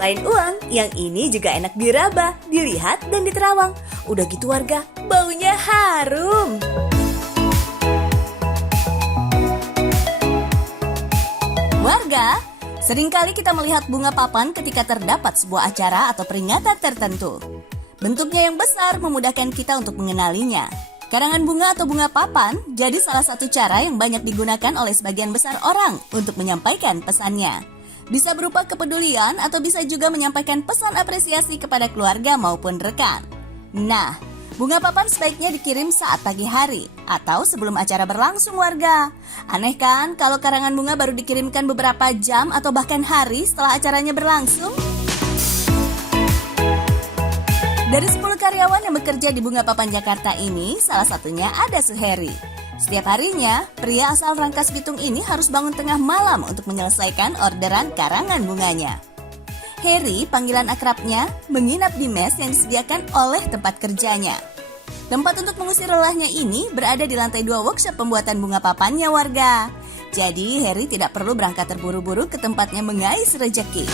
Selain uang, yang ini juga enak diraba, dilihat, dan diterawang. Udah gitu warga, baunya harum. Warga, seringkali kita melihat bunga papan ketika terdapat sebuah acara atau peringatan tertentu. Bentuknya yang besar memudahkan kita untuk mengenalinya. Karangan bunga atau bunga papan jadi salah satu cara yang banyak digunakan oleh sebagian besar orang untuk menyampaikan pesannya. Bisa berupa kepedulian atau bisa juga menyampaikan pesan apresiasi kepada keluarga maupun rekan. Nah, bunga papan sebaiknya dikirim saat pagi hari atau sebelum acara berlangsung warga. Aneh kan kalau karangan bunga baru dikirimkan beberapa jam atau bahkan hari setelah acaranya berlangsung? Dari 10 karyawan yang bekerja di Bunga Papan Jakarta ini, salah satunya ada Suheri. Setiap harinya, pria asal Rangkas Bitung ini harus bangun tengah malam untuk menyelesaikan orderan karangan bunganya. Heri, panggilan akrabnya, menginap di mes yang disediakan oleh tempat kerjanya. Tempat untuk mengusir lelahnya ini berada di lantai 2 workshop pembuatan bunga papannya warga. Jadi, Heri tidak perlu berangkat terburu-buru ke tempatnya mengais rezeki.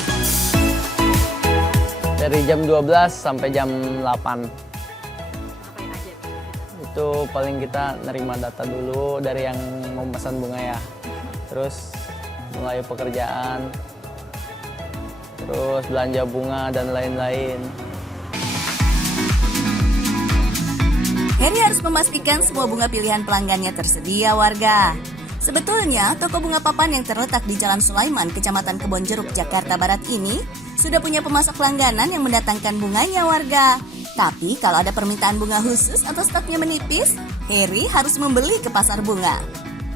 Dari jam 12 sampai jam 8. Itu paling kita nerima data dulu dari yang memesan bunga ya. Terus mulai pekerjaan. Terus belanja bunga dan lain-lain. Heri harus memastikan semua bunga pilihan pelanggannya tersedia warga. Sebetulnya, toko bunga papan yang terletak di Jalan Sulaiman, Kecamatan Kebonjeruk, Jakarta Barat ini sudah punya pemasok langganan yang mendatangkan bunganya warga. Tapi kalau ada permintaan bunga khusus atau stoknya menipis, Heri harus membeli ke pasar bunga.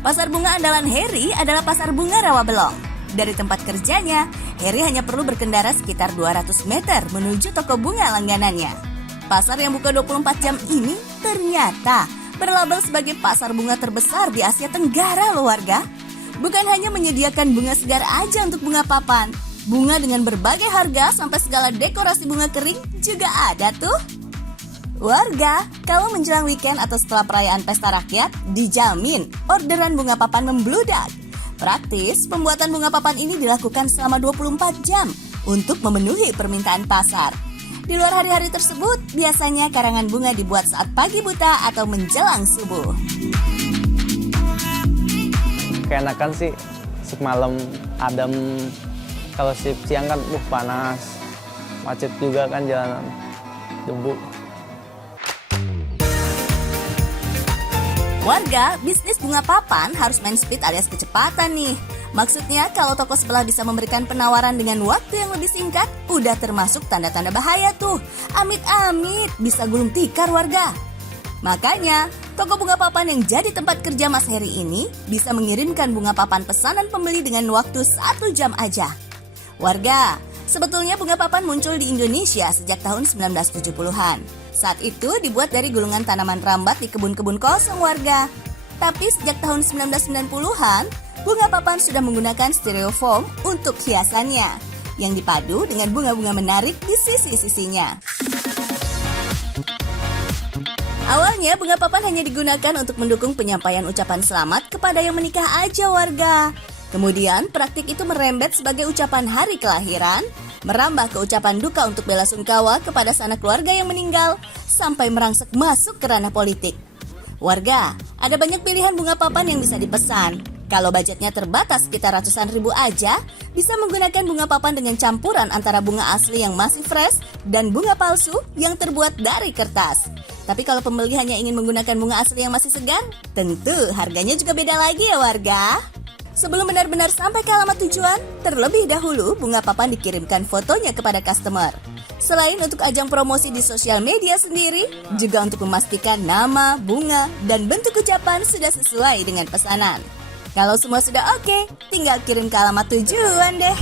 Pasar bunga andalan Heri adalah pasar bunga Rawabelong. Dari tempat kerjanya, Heri hanya perlu berkendara sekitar 200 meter menuju toko bunga langganannya. Pasar yang buka 24 jam ini ternyata berlabel sebagai pasar bunga terbesar di Asia Tenggara loh warga. Bukan hanya menyediakan bunga segar aja untuk bunga papan. Bunga dengan berbagai harga sampai segala dekorasi bunga kering juga ada tuh. Warga, kalau menjelang weekend atau setelah perayaan pesta rakyat, dijamin orderan bunga papan membludak. Praktis, pembuatan bunga papan ini dilakukan selama 24 jam untuk memenuhi permintaan pasar. Di luar hari-hari tersebut, biasanya karangan bunga dibuat saat pagi buta atau menjelang subuh. Keenakan sih, sip malam adem. Kalau sip siang kan panas, macet juga kan jalanan, debu. Warga, bisnis bunga papan harus main speed alias kecepatan nih. Maksudnya kalau toko sebelah bisa memberikan penawaran dengan waktu yang lebih singkat, udah termasuk tanda-tanda bahaya tuh. Amit-amit, bisa gulung tikar warga. Makanya, toko bunga papan yang jadi tempat kerja Mas Heri ini bisa mengirimkan bunga papan pesanan pembeli dengan waktu 1 jam aja. Warga, sebetulnya bunga papan muncul di Indonesia sejak tahun 1970-an. Saat itu dibuat dari gulungan tanaman rambat di kebun-kebun kosong warga. Tapi sejak tahun 1990-an, bunga papan sudah menggunakan styrofoam untuk hiasannya, yang dipadu dengan bunga-bunga menarik di sisi-sisinya. Awalnya bunga papan hanya digunakan untuk mendukung penyampaian ucapan selamat kepada yang menikah aja warga. Kemudian praktik itu merembet sebagai ucapan hari kelahiran, merambah ke ucapan duka untuk bela sungkawa kepada sanak keluarga yang meninggal, sampai merangsek masuk ke ranah politik. Warga, ada banyak pilihan bunga papan yang bisa dipesan. Kalau budgetnya terbatas sekitar ratusan ribu aja, bisa menggunakan bunga papan dengan campuran antara bunga asli yang masih fresh dan bunga palsu yang terbuat dari kertas. Tapi kalau pembeli hanya ingin menggunakan bunga asli yang masih segar, tentu harganya juga beda lagi ya warga. Sebelum benar-benar sampai ke alamat tujuan, terlebih dahulu bunga papan dikirimkan fotonya kepada customer. Selain untuk ajang promosi di sosial media sendiri, juga untuk memastikan nama, bunga, dan bentuk ucapan sudah sesuai dengan pesanan. Kalau semua sudah oke, tinggal kirim ke alamat tujuan deh.